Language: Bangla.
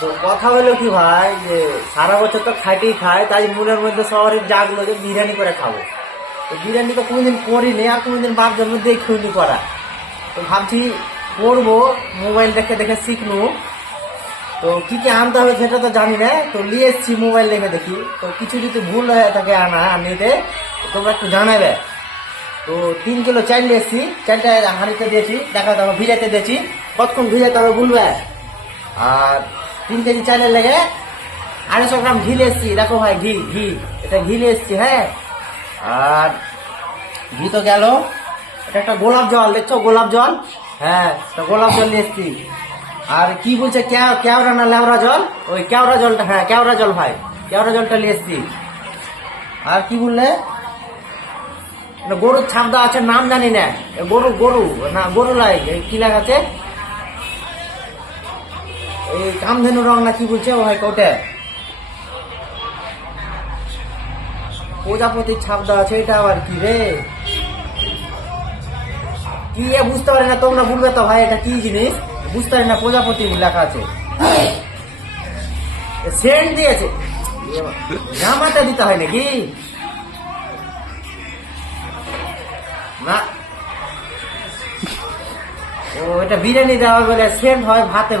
তো কথা হলো কি ভাই, যে সারা বছর তো খাইতেই খায়, তাই মনের মধ্যে সবারই জাগলো যে বিরিয়ানি করে খাবো। তো বিরিয়ানি তো কোনোদিন করিনি, আর কোনোদিন বাপ জন্ম দেখিনি করা। তো ভাবছি করবো, মোবাইল দেখে দেখে শিখনু। তো কি কি আনতে হবে সেটা তো জানি না, তো নিয়ে এসছি মোবাইল দেখে দেখি। তো কিছু যদি ভুল হয়ে থাকে আনিতে, তোমরা একটু জানাবে। তো 3 কিলো চাল নিয়ে এসছি, চালটা হাঁড়িতে দিয়েছি, দেখা যাবে ভিজাতে দিয়েছি, কতক্ষণ ভিজাতে হবে বলবে। আর 3 কেজি চালের লেগে 250 গ্রাম ঘি নিয়ে এসছি। দেখো ভাই, ঘি ঘি এটা ঘি নিয়ে এসছি, হ্যাঁ। আর ঘি তো গেল, এটা একটা গোলাপ জল, দেখছো গোলাপ জল, হ্যাঁ একটা গোলাপ জল নিয়ে এসছি। আর কি বলছে, কেওড়া না লেওড়া জল, ওই কেওড়া জলটা, হ্যাঁ কেওড়া জল ভাই, কেওড়া জলটা নিয়ে এসছি। আর কি বললে, গরুর ছাপদা আছে, নাম জানি না, গরু গরু না গরু লাই, কি লাগাচ্ছে, এই কামধেনু রং না কি বলছে, ও ভাই কোটে প্রজাপতির ছাপদা আছে, এটা আবার কি রে, কি বুঝতে পারি না, তোমরা বলবে তো ভাই এটা কি জিনিস, বুঝতে পারি না। প্রজাপতি লেখা আছে, সেন্ট দিয়েছে, জামাটা দিতে হয় নাকি না, ও এটা বিরিয়ানি দেওয়া বলে সেন্ট হয় ভাতে।